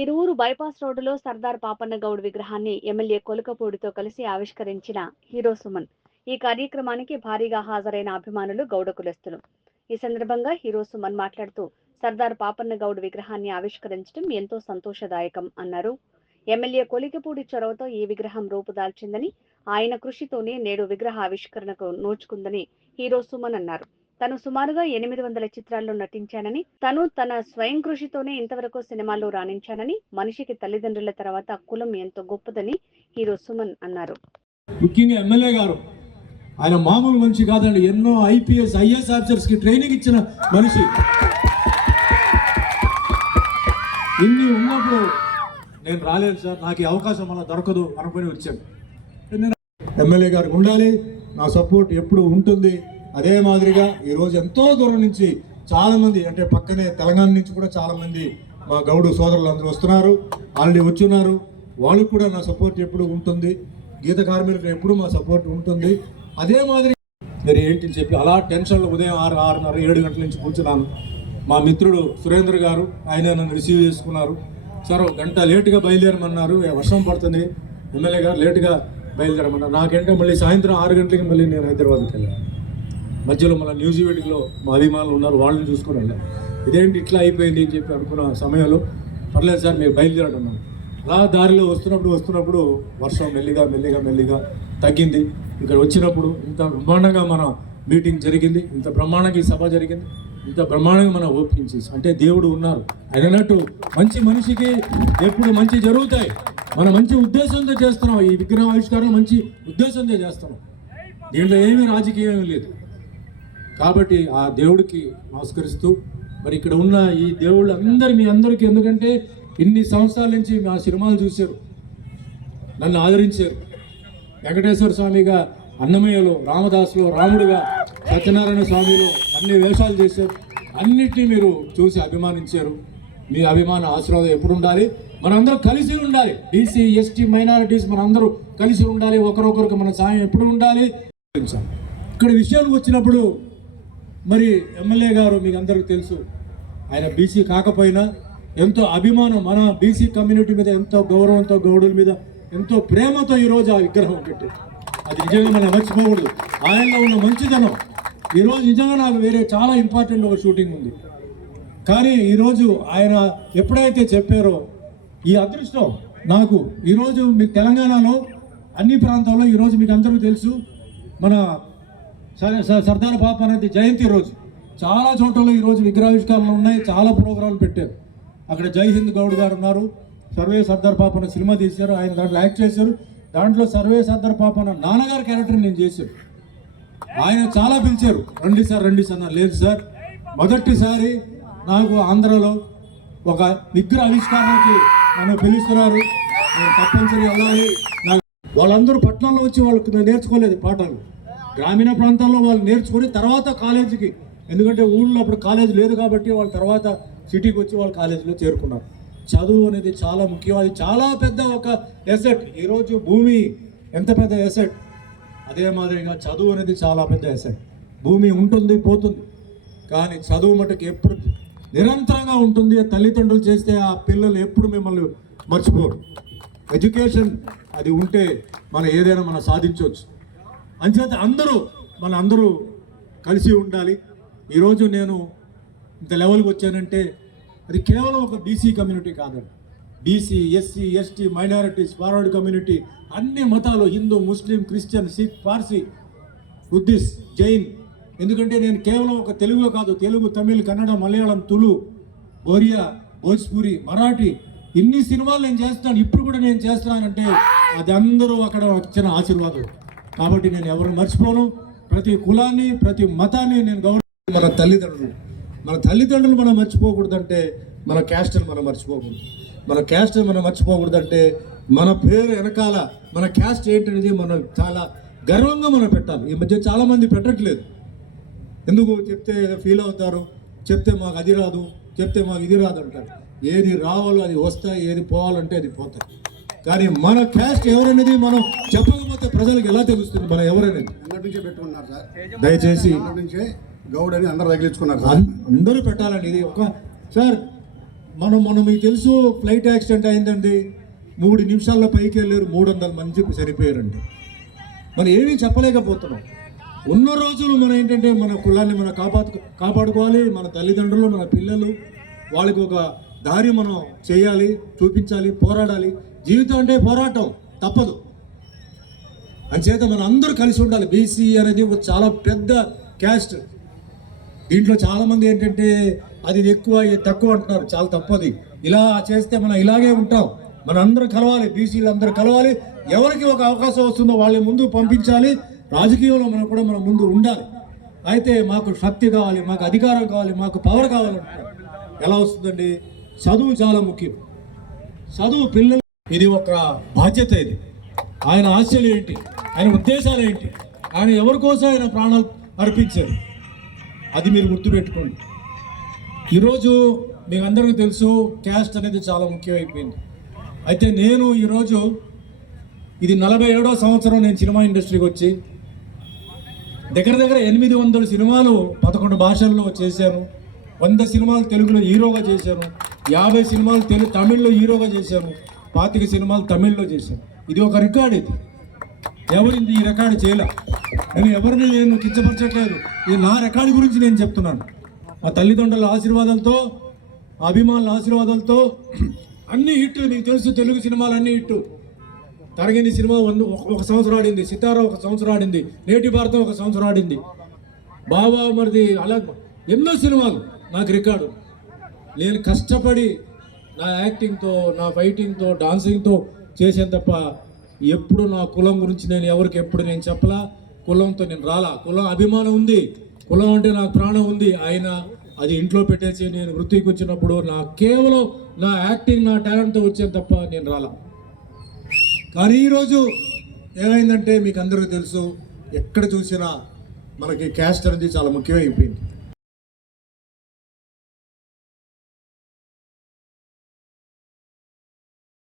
Tiruvuru bypass రోడ్డులో సర్దార్ పాపన్న గౌడ్ విగ్రహాన్ని MLA కొలకపూడితో కలిసి ఆవిష్కరించిన హీరో సుమన్. ఈ కార్యక్రమానికి భారీగా హాజరైన అభిమానులు గౌడ కులస్తులు. ఈ సందర్భంగా హీరో సుమన్ మాట్లాడుతూ సర్దార్ పాపన్న గౌడ్ విగ్రహాన్ని ఆవిష్కరించడం ఎంతో సంతోషదాయకం అన్నారు. ఎమ్మెల్యే కొలికపూడి చొరవతో ఈ విగ్రహం రూపుదాల్చిందని, ఆయన కృషితోనే నేడు విగ్రహ ఆవిష్కరణకు నోచుకుందని హీరో సుమన్ అన్నారు. తను సుమారుగా 800 చిత్రాల్లో నటించానని, తన స్వయం కృషితోనే ఇంతవరకు సినిమాల్లో రాణించానని, మనిషికి తల్లిదండ్రుల తర్వాత కులం ఎంతో గొప్పదని హీరో సుమన్ అన్నారు. ముఖ్యంగా ఎమ్మెల్యే గారు ఆయన మామూలు మనిషి కాదండి. ఎన్నో IPS, IAS ఆఫీసర్స్ కి ట్రైనింగ్ ఇచ్చిన మనిషి. ఇన్ని ఉన్నప్పుడు నేను రాలేదు సార్, నాకు ఈ అవకాశం అలా దొరకదు అనుకుని వచ్చాను. ఎమ్మెల్యే గారికి ఉండాలి, నా సపోర్ట్ ఎప్పుడు ఉంటుంది. అదే మాదిరిగా ఈరోజు ఎంతో దూరం నుంచి చాలామంది, అంటే పక్కనే తెలంగాణ నుంచి కూడా చాలామంది మా గౌడు సోదరులు అందరూ వస్తున్నారు, ఆల్రెడీ వచ్చున్నారు. వాళ్ళకు కూడా నా సపోర్ట్ ఎప్పుడు ఉంటుంది. గీత కార్మికులకు ఎప్పుడు మా సపోర్ట్ ఉంటుంది. అదే మాదిరి మీరు ఏంటి చెప్పి అలా టెన్షన్లో ఉదయం 6, 6:30, 7 గంటల నుంచి కూర్చున్నాను. మా మిత్రుడు సురేంద్ర గారు ఆయన నన్ను రిసీవ్ చేసుకున్నారు. సార్ ఒక గంట లేటుగా బయలుదేరమన్నారు, వర్షం పడుతుంది, ఎమ్మెల్యే గారు లేటుగా బయలుదేరమన్నారు. నాకంటే మళ్ళీ సాయంత్రం 6 గంటలకి మళ్ళీ నేను హైదరాబాద్కి వెళ్ళాను. మధ్యలో మన న్యూజివేడిలో మా అభిమానులు ఉన్నారు, వాళ్ళని చూసుకొని వెళ్ళాను. ఇదేంటి ఇట్లా అయిపోయింది అని చెప్పి అనుకున్న సమయంలో పర్లేదు సార్ మీరు బయలుదేరడం అన్నాను. అలా దారిలో వస్తున్నప్పుడు వర్షం మెల్లిగా తగ్గింది. ఇక్కడ వచ్చినప్పుడు ఇంత బ్రహ్మాండంగా మన మీటింగ్ జరిగింది, ఇంత బ్రహ్మాండంగా ఈ సభ జరిగింది, ఇంత బ్రహ్మాండంగా మన ఓపెనింగ్ చేసి, అంటే దేవుడు ఉన్నారు. ఆయన అన్నట్టు మంచి మనిషికి ఎప్పుడు మంచి జరుగుతాయి. మనం మంచి ఉద్దేశంతో చేస్తున్నాం. ఈ విగ్రహ ఆవిష్కారం మంచి ఉద్దేశంతో చేస్తున్నాం. దీంట్లో ఏమీ రాజకీయం లేదు. కాబట్టి ఆ దేవుడికి నమస్కరిస్తూ, మరి ఇక్కడ ఉన్న ఈ దేవుళ్ళు మీ అందరికీ, ఎందుకంటే ఇన్ని సంవత్సరాల నుంచి మా సినిమాలు చూశారు, నన్ను ఆదరించారు. వెంకటేశ్వర స్వామిగా అన్నమయ్యలో, రామదాసులో రాముడిగా, సత్యనారాయణ స్వామిలో అన్ని వేషాలు చేశారు. అన్నిటినీ మీరు చూసి అభిమానించారు. మీ అభిమాన ఆశీర్వాదం ఎప్పుడు ఉండాలి. మనందరూ కలిసి ఉండాలి. BC, ST మైనారిటీస్ మనందరూ కలిసి ఉండాలి. ఒకరొకరికి మన సాయం ఎప్పుడు ఉండాలి. ఇక్కడ విషయానికి వచ్చినప్పుడు మరి ఎమ్మెల్యే గారు మీకు అందరికీ తెలుసు, ఆయన BC కాకపోయినా ఎంతో అభిమానం, మన BC కమ్యూనిటీ మీద ఎంతో గౌరవంతో, గౌడుల మీద ఎంతో ప్రేమతో ఈరోజు ఆ విగ్రహం పెట్టారు. అది నిజంగా మనం మర్చిపోకూడదు. ఆయనలో ఉన్న మంచిదనం. ఈరోజు నిజంగా నాకు వేరే చాలా ఇంపార్టెంట్ ఒక షూటింగ్ ఉంది, కానీ ఈరోజు ఆయన ఎప్పుడైతే చెప్పారో ఈ అదృష్టం నాకు, ఈరోజు మీ తెలంగాణలో అన్ని ప్రాంతాల్లో ఈరోజు మీకు అందరికీ తెలుసు, మన సర్దార్ పాపన్న జయంతి రోజు చాలా చోట్ల ఈరోజు విగ్రహావిష్కరణలు ఉన్నాయి, చాలా ప్రోగ్రాంలు పెట్టారు. అక్కడ జై హింద్ గౌడ్ గారు ఉన్నారు, సర్వే సర్దార్ పాపన్న సినిమా తీశారు, ఆయన దాంట్లో యాక్ట్ చేశారు. దాంట్లో సర్వే సర్దార్ పాపన్న నాన్నగారి క్యారెక్టర్ నేను చేశాను. ఆయన చాలా పిలిచారు, రండి సార్ అన్నారు. లేదు సార్, మొదటిసారి నాకు ఆంధ్రలో ఒక విగ్రహ ఆవిష్కరణకి నన్ను పిలుస్తున్నారు, నేను తప్పనిసరి వెళ్ళాలి. వాళ్ళందరూ పట్టణంలో వచ్చి వాళ్ళకి నేర్చుకోలేదు పాఠాలు, గ్రామీణ ప్రాంతాల్లో వాళ్ళు నేర్చుకొని తర్వాత కాలేజీకి, ఎందుకంటే ఊళ్ళో అప్పుడు కాలేజ్ లేదు కాబట్టి వాళ్ళు తర్వాత సిటీకి వచ్చి వాళ్ళు కాలేజీలో చేరుకున్నారు. చదువు అనేది చాలా ముఖ్యం. అది చాలా పెద్ద ఒక ఎసెట్. ఈరోజు భూమి ఎంత పెద్ద ఎసెట్, అదే మాదిరిగా చదువు అనేది చాలా పెద్ద ఎసెట్. భూమి ఉంటుంది, పోతుంది, కానీ చదువు మటుకు ఎప్పుడు నిరంతరంగా ఉంటుంది. తల్లిదండ్రులు చేస్తే ఆ పిల్లలు ఎప్పుడు మిమ్మల్ని మర్చిపోరు. ఎడ్యుకేషన్ అది ఉంటే మనం ఏదైనా మనం సాధించవచ్చు. అంచేత అందరూ కలిసి ఉండాలి. ఈరోజు నేను ఇంత లెవెల్కి వచ్చానంటే అది కేవలం ఒక BC కమ్యూనిటీ కాదండి. BC, SC, ST minorities, forward community, అన్ని మతాలు, Hindu, Muslim, Christian, Sikh, Parsi, Buddhist, Jain. ఎందుకంటే నేను కేవలం ఒక తెలుగు కాదు, తెలుగు, తమిళ్, కన్నడ, మలయాళం, తులు, ఒరియా, భోజ్పూరి, మరాఠీ, ఇన్ని సినిమాలు నేను చేస్తున్నాను. ఇప్పుడు కూడా నేను చేస్తున్నానంటే అది అందరూ అక్కడ వచ్చిన ఆశీర్వాదం. కాబట్టి నేను ఎవరిని మర్చిపోను. ప్రతి కులాన్ని, ప్రతి మతాన్ని నేను గౌరవం. మన తల్లిదండ్రులు మనం మర్చిపోకూడదంటే మన క్యాస్ట్ని మనం మర్చిపోకూడదు. మన క్యాస్ట్ని మనం మర్చిపోకూడదంటే మన పేరు వెనకాల మన క్యాస్ట్ ఏంటనేది మనం చాలా గర్వంగా మనం పెట్టాలి. ఈ మధ్య చాలామంది పెట్టట్లేదు. ఎందుకు చెప్తే ఫీల్ అవుతారు, చెప్తే మాకు అది రాదు, చెప్తే మాకు ఇది రాదు అంటారు. ఏది రావాలో అది వస్తాయి, ఏది పోవాలంటే అది పోతాయి. కానీ మన క్యాస్ట్ ఎవరనేది మనం చెప్పకపోతే ప్రజలకు ఎలా తెలుస్తుంది మనం ఎవరనేది? దయచేసి గౌడ్ అని అందరూ తగిలించుకున్నారు. అందరూ పెట్టాలండి. ఇది ఒక సార్ మనం మీకు తెలుసు ఫ్లైట్ యాక్సిడెంట్ అయిందండి, 3 నిమిషాల్లో పైకి వెళ్ళారు, 300 మంది చనిపోయారండి. మనం ఏమీ చెప్పలేకపోతున్నాం. ఉన్న రోజులు మనం ఏంటంటే మన కులాన్ని మనం కాపాడుకోవాలి. మన తల్లిదండ్రులు, మన పిల్లలు, వాళ్ళకి ఒక దారి మనం చేయాలి, చూపించాలి, పోరాడాలి. జీవితం అంటే పోరాటం తప్పదు. అంచేత మనం అందరూ కలిసి ఉండాలి. బీసీ అనేది ఒక చాలా పెద్ద క్యాస్ట్. దీంట్లో చాలామంది ఏంటంటే అది ఎక్కువ ఇది తక్కువ అంటున్నారు. చాలా తప్పది. ఇలా చేస్తే మనం ఇలాగే ఉంటాం. మన అందరూ కలవాలి, బీసీలు అందరూ కలవాలి. ఎవరికి ఒక అవకాశం వస్తుందో వాళ్ళని ముందు పంపించాలి. రాజకీయంలో మనం ముందు ఉండాలి. అయితే మాకు శక్తి కావాలి, మాకు అధికారం కావాలి, మాకు పవర్ కావాలంటున్నారు. ఎలా వస్తుందండి? చదువు చాలా ముఖ్యం. చదువు పిల్లలు, ఇది ఒక బాధ్యత. ఇది ఆయన ఆశలు ఏంటి, ఆయన ఉద్దేశాలు ఏంటి, ఆయన ఎవరి కోసం ఆయన ప్రాణాలు అర్పించారు, అది మీరు గుర్తుపెట్టుకోండి. ఈరోజు మీకు అందరికీ తెలుసు క్యాస్ట్ అనేది చాలా ముఖ్యమైపోయింది. అయితే నేను ఈరోజు ఇది 47వ సంవత్సరం నేను సినిమా ఇండస్ట్రీకి వచ్చి దగ్గర 800 సినిమాలు 11 భాషల్లో చేశాను. 100 సినిమాలు తెలుగులో హీరోగా చేశాను. 50 సినిమాలు తమిళ్లో హీరోగా చేశాను. 25 సినిమాలు తమిళ్లో చేశాను. ఇది ఒక రికార్డ్. ఇది ఎవరింది ఈ రికార్డు చేయలే. ఎవరిని నేను కించపరచట్లేదు. ఇది నా రికార్డు గురించి నేను చెప్తున్నాను. మా తల్లిదండ్రుల ఆశీర్వాదాలతో, అభిమానుల ఆశీర్వాదాలతో అన్ని హిట్లు. నీకు తెలుసు తెలుగు సినిమాలు అన్ని హిట్టు. తరగని సినిమా ఒక సంవత్సరం ఆడింది, సితారా ఒక సంవత్సరం ఆడింది, నేటి భారతం ఒక సంవత్సరం ఆడింది, బాబా మరిది, అలా ఎన్నో సినిమాలు నాకు రికార్డు. నేను కష్టపడి నా యాక్టింగ్తో, నా ఫైటింగ్తో, డాన్సింగ్తో చేసాను తప్ప ఎప్పుడు నా కులం గురించి నేను ఎవరికి ఎప్పుడు నేను చెప్పలా. కులంతో నేను రాలా. కులం అభిమానం ఉంది, కులం అంటే నాకు ప్రాణం ఉంది. ఆయన అది ఇంట్లో పెట్టేసి నేను వృత్తికి వచ్చినప్పుడు కేవలం నా యాక్టింగ్, నా టాలెంట్తో వచ్చాను తప్ప నేను రాలా. కానీ ఈరోజు ఏమైందంటే మీకు అందరికీ తెలుసు, ఎక్కడ చూసినా మనకి క్యాస్ట్ అనేది చాలా ముఖ్యమైపోయింది.